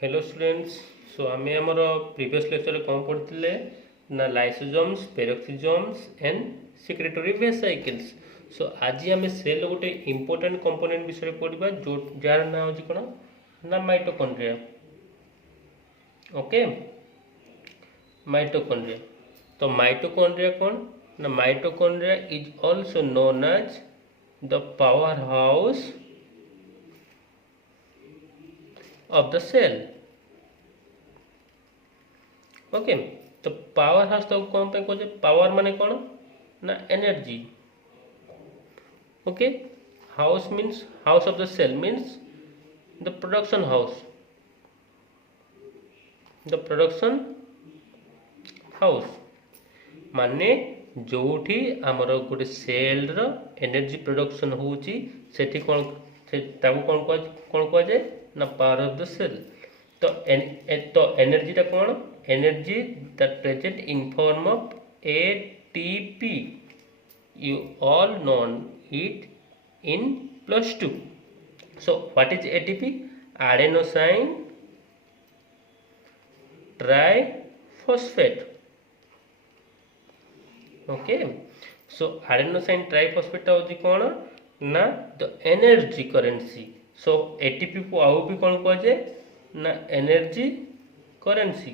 Hello students. सो आम आमर previous lecture कौन पढ़ते ना lysosomes peroxisomes and secretory vesicles. So आज आम सेल गोटे इंपोर्टेंट कंपोनेंट विषय पढ़ा जो जार ना हो कौन ना माइटोकॉन्ड्रिया। Okay, mitochondria. तो माइटोकॉन्ड्रिया कौन ना mitochondria is also known as the power house of the cell। Okay, तो पावर हाउस तो कौन पे कहे पावर माने कौन ना energy. Okay, house means house of the cell means the production house, the production house माने जोठी आमर गोटे सेल रो एनर्जी प्रोडक्शन होउची सेठी कौन कौन कह जाए ना पावर ऑफ द सेल। तो एनर्जी टा कौन energy that present in form of ATP. You all known it in +2। So what is ATP? Adenosine triphosphate. Okay, so adenosine triphosphate होची कौन ना the energy currency. So ATP को आउ भी कौन कह जाए ना एनर्जी करेंसी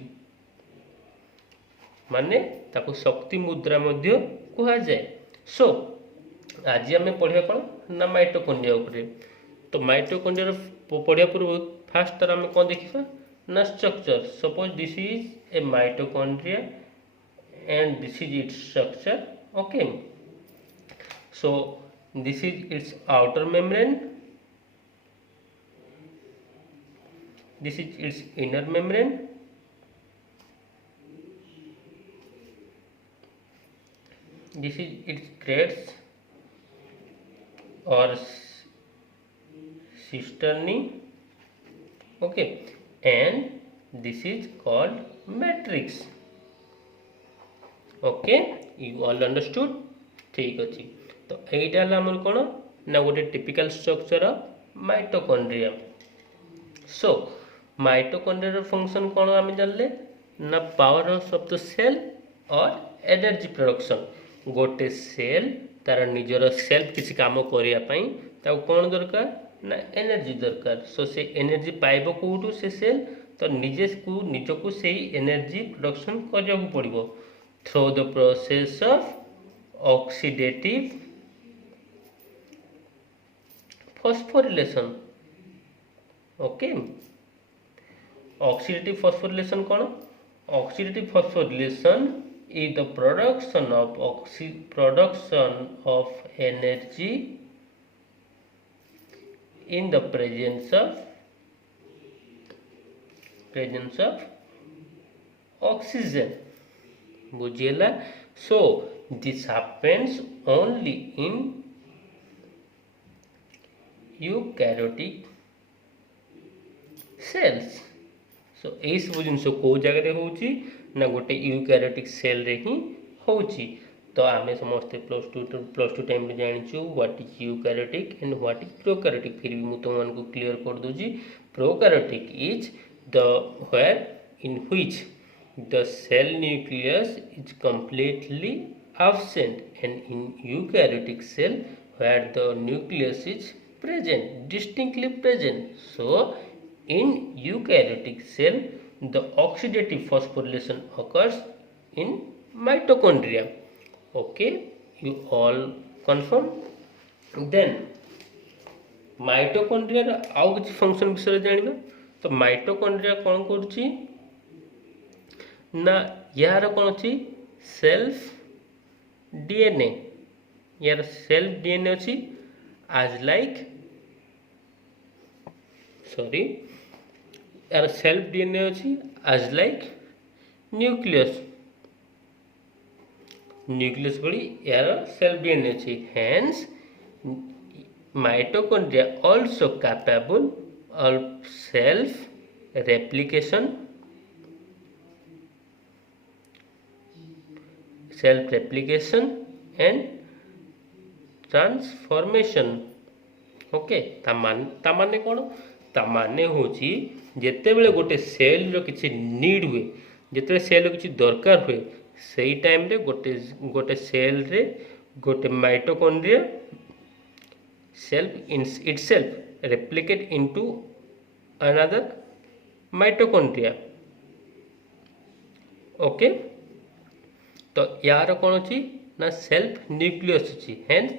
माने ताको शक्ति मुद्रा मध्य कहा जाए। सो आज आम पढ़ा कौन ना माइटोकॉन्ड्रिया उपरे। तो माइटोकॉन्ड्रिया पढ़ा पूर्व फास्ट तार आम कौन देखा ना structure. Suppose this is a mitochondria and this is its structure. Okay, so this is it's outer membrane, this is its inner membrane, this is its threads or cisternae. Okay, and this is called matrix। Okay, you all understood. ठीक अच्छे, तो यहीटा आमर कौन ना गोटे typical structure of mitochondria. So mitochondria function कौन आम जानले ना power house of the cell और एनर्जी प्रोडक्शन। गोटे सेल तार निजर सेल्फ किसी काम करने कौन दरकार ना एनर्जी दरकार। सो से एनर्जी पाइब कौटू से सेल तो निजको से एनर्जी प्रोडक्शन करने पड़ो through the process of oxidative phosphorylation. Okay, oxidative phosphorylation कौन? Oxidative phosphorylation is the production of energy in the presence of oxygen। बुझिएला? So this happens only in eukaryotic cells। सो यही सब जिन कौ जगह होची ना गोटे यूकैरियोटिक सेल रे ही होची। तो आमे समस्ते प्लस टू टाइम रे जानिछु what is eukaryotic and what is prokaryotic. फिर भी मु तुमन को क्लियर कर दूजी। Prokaryotic is the where in which the cell nucleus is completely absent and in eukaryotic cell where the nucleus is present, distinctly present। So in eukaryotic cell the oxidative phosphorylation occurs in mitochondria। Okay, you all confirm? Then mitochondria रा आउ किसी function विषय जानिबा। तो mitochondria कौन करुची ना यार कौन अच्छी सेल्फ डीएनए। यार सेल्फ डीएनए अच्छी आज लाइक सॉरी यार सेल्फ डीएनए अच्छी आज लाइक न्यूक्लियस। न्यूक्लियस भली यार सेल्फ डीएनए अच्छी। Hence mitochondria also capable of self replication and transformation। Okay, तामाने कौन ता माने होची जेतेबेले गोटे सेल रो किछि नीड हुए जेतेबेले सेल रो किछि दरकार हुए सेई टाइम रे गोटे गोटे सेल रे गोटे mitochondria self in itself replicate into another mitochondria. Okay तो यार कौन अच्छी ना सेल्फ न्यूक्लियस अच्छी hence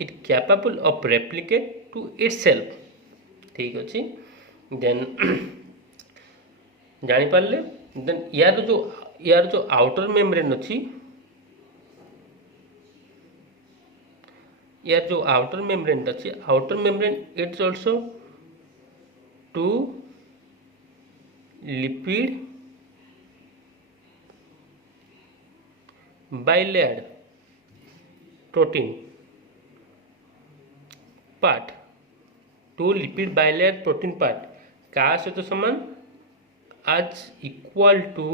it capable of replicate to itself ठीक अच्छी देन जानी पारले देन यार जो आउटर मेम्ब्रेन अच्छी यार जो आउटर मेम्ब्रेन अच्छी outer membrane it's also two lipid bilayered protein part two lipid bilayered protein part का सहित समान as equal to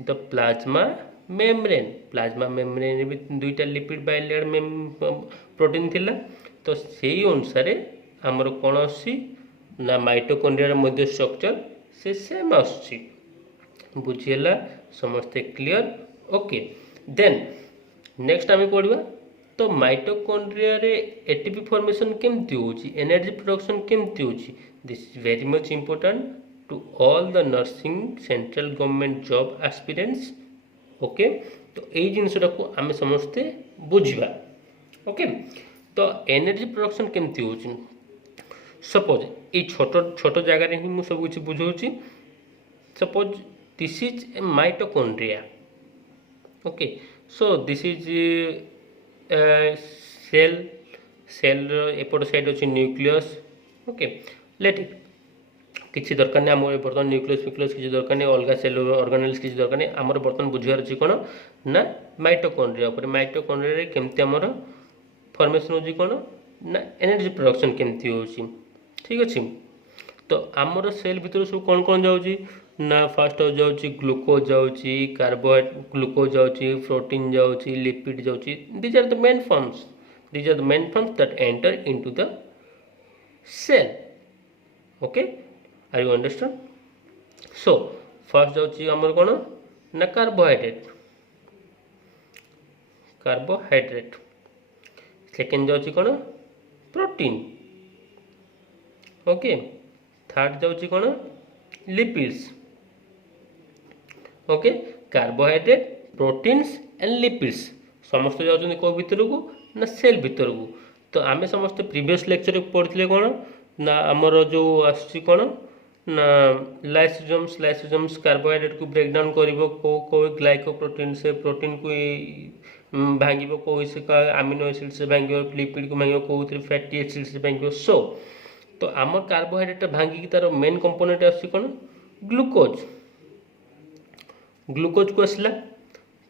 the plasma membrane भी दुईटा लिपिड bilayered प्रोटीन थिला तो सेही अनुसार आमर कौन आसी ना माइटोकॉन्ड्रिया मध्य स्ट्रक्चर से सेम आसी बुझीला समस्ते क्लियर ओके देन नेक्स्ट आम पढ़ा तो माइटोकॉन्ड्रिया रे एटीपी फॉर्मेशन केमती होची एनर्जी प्रोडक्शन केमती होची this is very much important to all the nursing central government job aspirants okay तो यही जिनसटा को आम समस्ते बुझा ओके तो एनर्जी प्रोडक्शन केमती होची सपोज ये छोट छोट जगह ही मुझे सब कुछ बुझाऊँ suppose this is a mitochondria okay so this is cell एपट साइड अच्छे न्यूक्लियस ओके लेट इट किसी दरकार नहीं आम बर्तमान न्यूक्लियस फिक्लियस किसी दरकार नहीं अलग सेल ऑर्गेनेल्स किसी दरकार नहीं आमर बर्तमान बुझार अच्छी कौन ना माइटोकॉन्ड्रिया रे केमती आमर फॉर्मेशन होची कौन ना एनर्जी प्रोडक्शन केमती होची ठीक अच्छे तो आमर सेल भितर सब कौन कौन जाऊँगी ना फास्ट जाऊँगी ग्लूकोज जाऊँगी ग्लूकोज जाऊँगी प्रोटीन जाऊँगी लिपिड जाऊँगी these are the main forms that enter into the cell okay are you understand so first जाऊँगी आमर कौन ना कार्बोहाइड्रेट सेकेंड जाऊँगी कौन प्रोटीन ओके थर्ड जाऊँगी कौन lipids okay carbohydrate proteins and lipids समस्त जाऊँ कौ भितर को ना सेल भितर को तो आम समस्त प्रीवियस लेक्चर पढ़ते कौन ना आमर जो आसुची कौन ना लाइसोजोम्स कार्बोहाइड्रेट को ब्रेक डाउन कर ग्लाइकोप्रोटीन से प्रोटीन को भांग कौ से अमीनो एसिड से भांग लिपिड को भांग कौ फैटी एसिड से भांग सो तो आम कार्बोहाइड्रेट भांगिकी तार मेन कंपोनेंट आस ग्लूकोज को आसला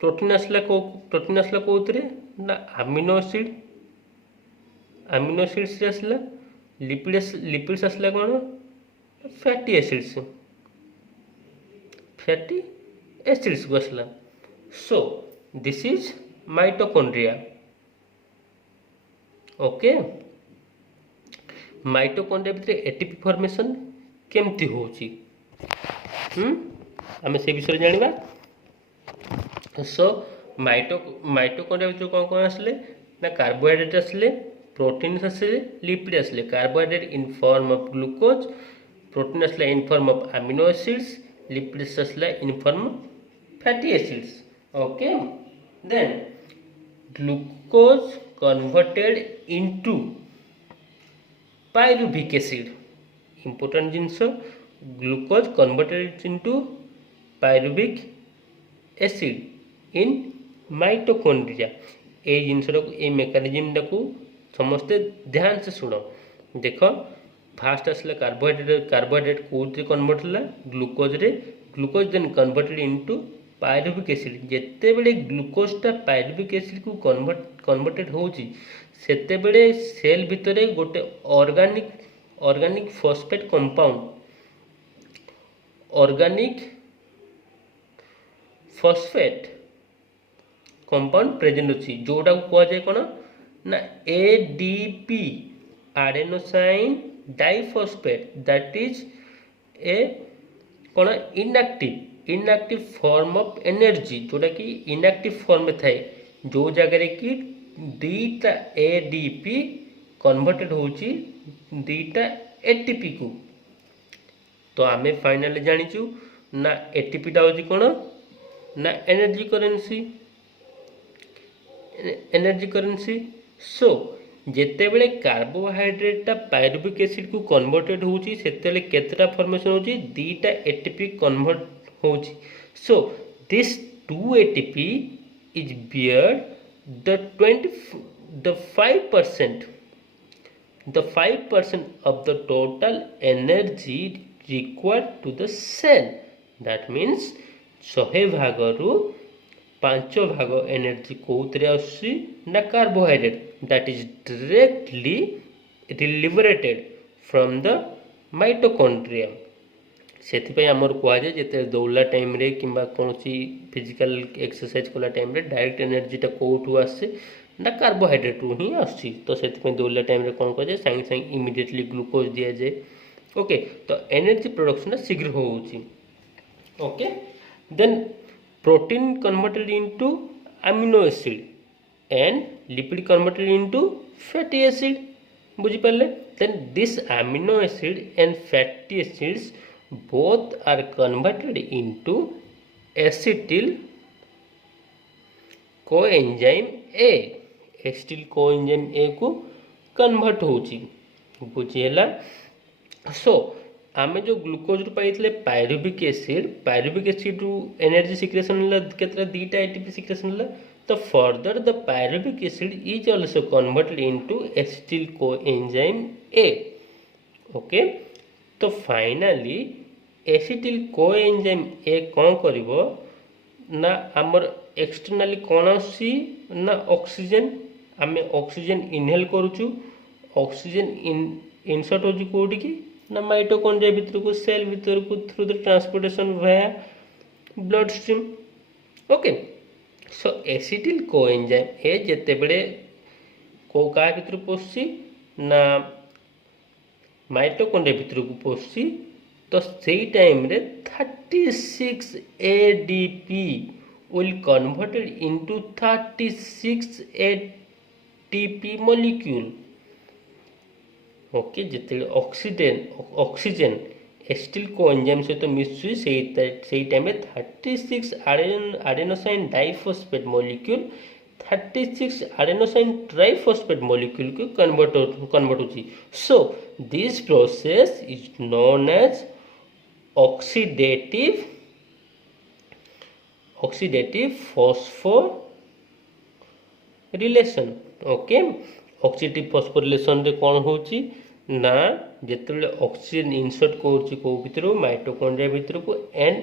प्रोटीन आसला कौन ना अमीनो एसिड से आसला लिपिड्स आसला कौन फैटी एसिड्स को आसला सो this is mitochondria okay mitochondria भितर एटीपी फॉर्मेशन केमती होची आम से विषय जानिबा सो माइटोकॉन्ड्रिया भितर कौन कौन आसले ना कार्बोहाइड्रेट आसले प्रोटीन आसले लिपिड आसले carbohydrate in form of glucose protein आसला in form of amino acids lipids आसला in form of fatty acids okay then glucose converted into pyruvic acid important जिनस glucose converted into pyruvic acid in mitochondria ये जिनसटा को ये mechanism को समस्ते ध्यान से सुनो देख फास्ट आसला कार्बोहाइड्रेट कौन कन्वर्ट है glucose then converted into pyruvic acid जिते बड़े ग्लूकोजटा पायरुविक एसिड को कन्वर्टेड होची सेते बड़े सेल भितर गोटे organic phosphate compound organic phosphate compound present अच्छी जोटा को कह जाए कौन ना ADP adenosine diphosphate that is a कौन इनएक्टिव फॉर्म ऑफ एनर्जी जोटा कि इनएक्टिव फॉर्म में थाए जो जगह कि दुईटा एडीपी कन्वर्टेड होची दुईटा एटीपी को तो आमे फाइनली जानिचु ना एटीपी टा होची कोन ना एनर्जी करेंसी सो जेतेबेले कार्बोहाइड्रेट पायरुविक एसिड को कन्वर्टेड होची सेतेले केतरा फॉर्मेशन होची दीटा एटीपी कन्वर्ट होची so this 2 ATP is beard the 5% of the total energy required to the cell that means 100 भागरु 5 भाग एनर्जी कौतरे आसी ना carbohydrate that is directly liberated from the mitochondria से आमर कहुए जिते दौड़ा टाइम रे किंबा कौन फिजिकल एक्सरसाइज कला टाइम रे डायरेक्ट एनर्जीटा कौटू आसे ना कार्बोहाइड्रेट रु ही आसी तो से दौड़ा टाइम रे कौन कहुए सांगे सांगे इमिडिएटली ग्लूकोज दि जाए ओके तो एनर्जी प्रोडक्शन शीघ्र होउची okay then protein converted into amino acid and lipid converted into fatty acid बुझी पाले then this amino acid and fatty acids both are converted into acetyl coenzyme A acetyl coenzyme A को convert होची बुझेला सो आमे जो glucose रु पाइथिले pyruvic acid रु energy secretion ला केतरा दीटा ATP secretion ला तो further the pyruvic acid is also converted into acetyl coenzyme A okay तो finally acetyl coenzyme ए कौन करिवो ना आमर एक्सटर्नली कौन आसी ना ऑक्सीजन आमे ऑक्सीजन इनहेल करूचु ऑक्सीजन इनसर्ट होजी कोडी की ना माइटोकॉन्ड्रिया भीतर को सेल भीतर को through the transportation via blood stream okay so acetyl coenzyme ए जेते बेले को का भीतर पोसी ना माइटोकॉन्ड्रिया भीतर को पोसी तो सही टाइम रे 36 ADP will converted into 36 ATP molecule okay जिते ऑक्सीजन एसिटिल कोएंजाइम से तो मिसुई सही टाइम रे 36 adenosine diphosphate molecule 36 adenosine triphosphate molecule को convert होची so this process is known as oxidative phosphorylation okay oxidative phosphorylation रे कौन होची ना जेतेले ऑक्सीजन इंसर्ट कोची को भीतर माइटोकॉन्ड्रिया भीतर को and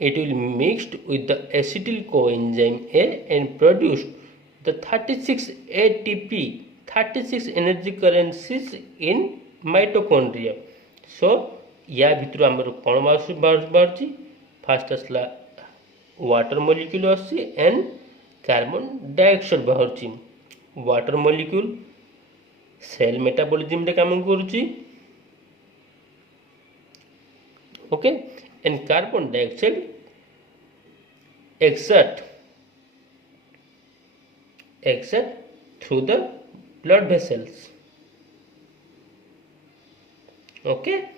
it will mixed with the acetyl coenzyme A and produced the 36 ATP 36 energy currencies in mitochondria so या भीतर आमर कौन बाहर फास्ट आसला वाटर मॉलिक्यूल आसी एंड कार्बन डाइऑक्साइड बाहर वाटर मॉलिक्यूल सेल मेटाबॉलिज्म रे काम करूची okay and carbon dioxide exert through the blood vessels okay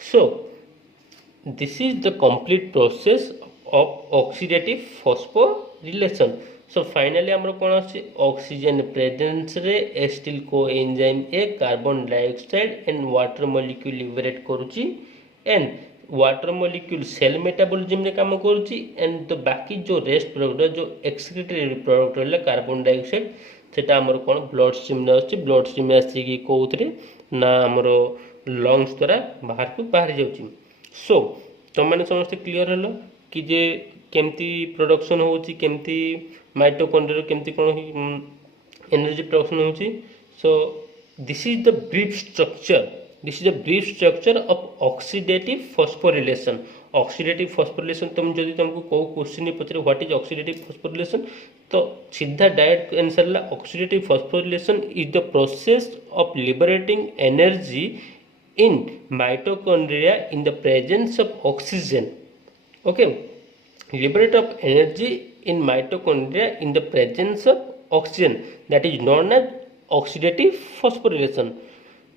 so this is the complete process of oxidative phosphorylation so finally हमरो कोन अछि oxygen presence रे acetyl coenzyme A carbon dioxide and water molecule liberate करूची and water molecule cell metabolism रे काम करूची and the बाकी जो रेस्ट प्रोडक्ट जो एक्सक्रीटरी प्रोडक्ट रहले कार्बन डाइऑक्साइड सेटा हमर कोन ब्लड स्ट्रीम रे अछि ब्लड स्ट्रीम में आसी कि कोउतरे ना हमरो लंग्स द्वारा बाहर जाउची सो तो माने समस्त क्लियर हलो कि जे केमती प्रोडक्शन होउची केमती माइटोकॉन्ड्रिया केमती कोन एनर्जी प्रोडक्शन होउची so this is the brief structure of oxidative phosphorylation तुम जदि तुमको को क्वेश्चन पचरे व्हाट इज ऑक्सीडेटिव फॉस्फोरिलेशन तो सीधा डायरेक्ट आंसर ला oxidative phosphorylation is the process of liberating energy in mitochondria in the presence of oxygen. Okay, liberate of energy in mitochondria in the presence of oxygen, that is known as oxidative phosphorylation.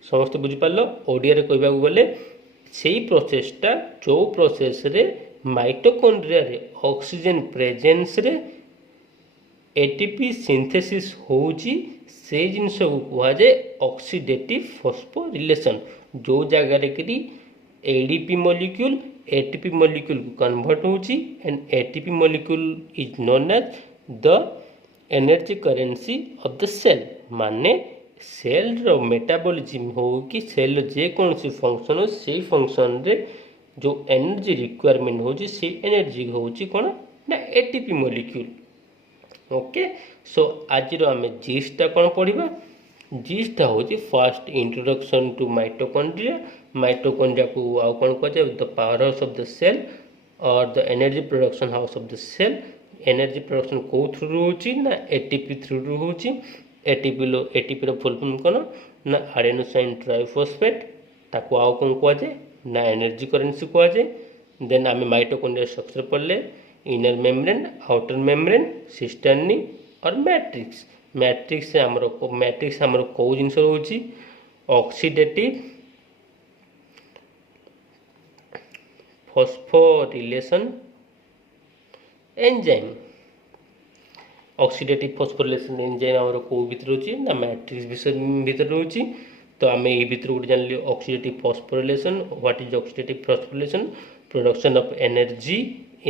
समस्त बुझिपार ओडिया कहवा गले से प्रोसेसटा जो process रे mitochondria रे oxygen presence रे ATP synthesis होउची से जिनस को कहा जाए ऑक्सीडेटिव फॉस्फोरिलेशन. जो जगह रे कि एडीपी मॉलिक्यूल एटीपी मॉलिक्यूल को कन्वर्ट होची and ATP molecule is known as the energy currency of the cell. माने सेल रो मेटाबॉलिज्म हो कि सेल जे कौन सी फंक्शन हो से फंक्शन रे जो एनर्जी रिक्वायरमेंट होची से एनर्जी होची कोन ना एटीपी मॉलिक्यूल. ओके, सो आज रो हमें जीस्टा कोन पढिबा. जीस्टा होची first introduction to mitochondria. Mitochondria को आउ कौन कह the power house of the cell और the energy production house of the cell. Energy production को थ्रू होची ना एटीपी थ्रू होची. एटीपी रो फुल फॉर्म कोन ना एडेनोसाइन ट्राइफॉस्फेट. ताको आउ कौन कह जाए ना एनर्जी करेंसी कह जाए. देन आम माइटोकॉन्ड्रिया स्ट्रक्चर पढ़ले inner membrane, outer membrane, cisternae और मैट्रिक्स. मैट्रिक्स से हमर को जिनस होची oxidative phosphorylation enzyme. Oxidative phosphorylation enzyme हमर को भीतर होची ना मैट्रिक्स विषय भीतर होची. तो आम ये भीतर गोटे जानली oxidative phosphorylation. What is oxidative phosphorylation? Production of energy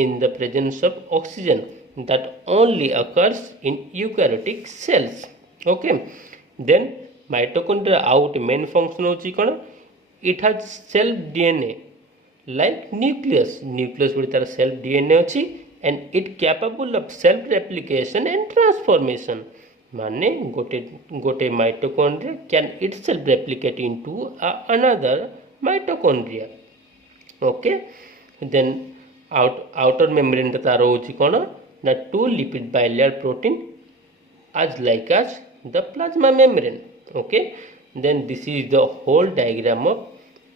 in the presence of oxygen that only occurs in eukaryotic cells. Okay, then mitochondria out main function होची कोन? It has self DNA like nucleus with तार self DNA अछि and it capable of self replication and transformation. माने गोटे mitochondria can itself replicate into another mitochondria. Okay, then outer membrane तार होची कोन ना two lipid bilayer protein as like as the plasma membrane. Okay, then this is the whole diagram of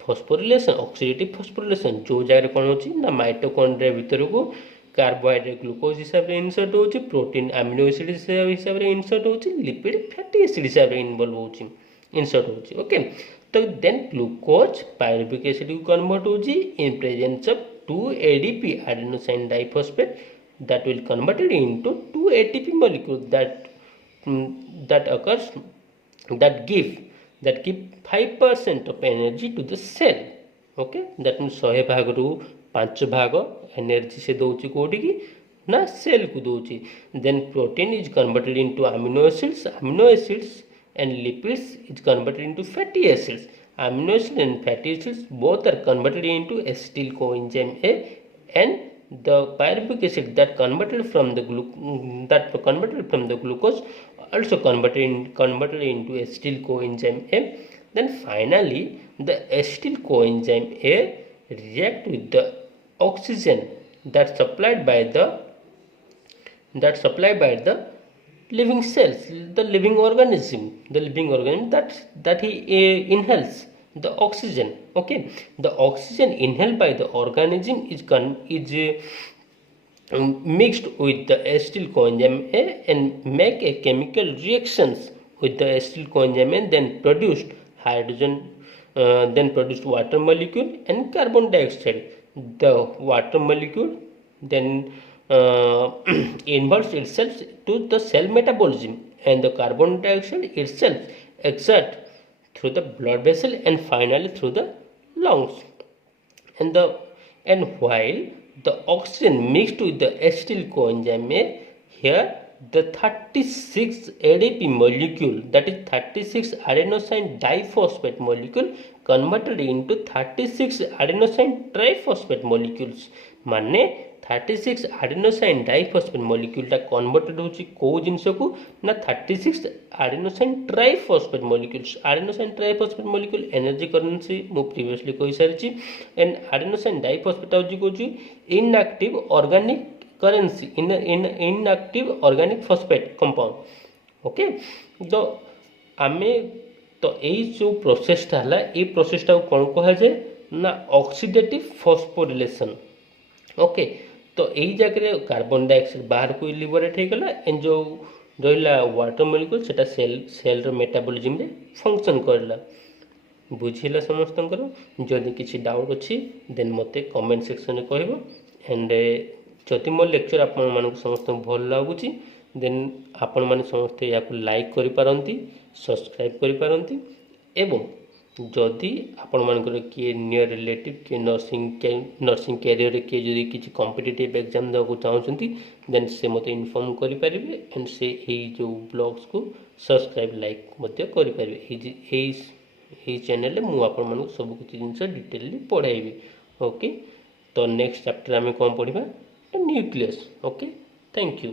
phosphorylation, oxidative phosphorylation. जो जगह कोन होची ना mitochondria भीतर को कार्बोहाइड्रेट ग्लूकोज हिसाब रे इंसर्ट होची, प्रोटीन अमीनो एसिड हिसाब रे इंसर्ट होची, लिपिड फैटी एसिड हिसाब रे इन्वॉल्व होची इंसर्ट होची. ओके, तो देन ग्लूकोज पायरुविक एसिड को कन्वर्ट होची in presence of 2 ADP adenosine diphosphate that will converted into 2 ATP molecule that occurs that give 5% of energy to the cell. Okay, that means 100 भाग रु 5 भाग energy से दोची कोडी की ना सेल को दोची. then protein is converted into amino acids and lipids is converted into fatty acids. Amino acids and fatty acids both are converted into acetyl coenzyme A, and the pyruvic acid that converted from the glucose also converted into acetyl coenzyme A. Then finally the acetyl coenzyme A react with the oxygen that supplied by the living cells, the living organism that he inhales the oxygen. Okay, the oxygen inhaled by the organism is mixed with the acetyl coenzyme A and make a chemical reactions with the acetyl coenzyme A, then produced hydrogen, then produced water molecule and carbon dioxide. The water molecule then involves itself to the cell metabolism, and the carbon dioxide itself exert through the blood vessel and finally through the lungs. And while the oxygen mixed with the acetyl coenzyme A, here the 36 ADP molecule, that is 36 adenosine diphosphate molecule, converted into 36 adenosine triphosphate molecules. माने 36 adenosine diphosphate molecule टा converted होची को जिनस को ना 36 adenosine triphosphate molecules. adenosine triphosphate molecule energy currency मु previously कहि सारिची, and adenosine diphosphate होची inactive organic currency in inactive organic phosphate compound okay. तो आमे तो यही जो प्रोसेसटा है ये प्रोसेसटा कौन कह जाए ना ऑक्सीडेटिव फॉस्फोरिलेशन ओके। तो यही जगह कार्बन डाइऑक्साइड बाहर को लिबरेट हो गला एंड जो रहा वाटर मॉलिक्यूल सेटा सेल मेटाबॉलिज्म रे फंक्शन करला। बुझिला समस्तंकर जदि किसी डाउट अच्छी देन मते कमेंट सेक्शन में कहबो एंड जदि मो लेक्चर आपण मानक समस्त भल लगुच देन आपण माने समस्त या लाइक करि पारंती सब्सक्राइब करि पारंती एवं जदि आपण मानकर किए नियर रिलेटिव किए नर्सिंग कैरियर किए जदि किसी कॉम्पिटिटिव एग्जाम देवाक चाहूँगी देन से मत इनफॉर्म करें एंड से यही जो ब्लॉग्स को सब्सक्राइब लाइक करें चैनल मुझे आपण मानक सब किसी जिनस डिटेली पढ़ाइबी ओके। तो नेक्स्ट चैप्टर आम कौन पढ़ा न्यूक्लियस ओके। Thank you.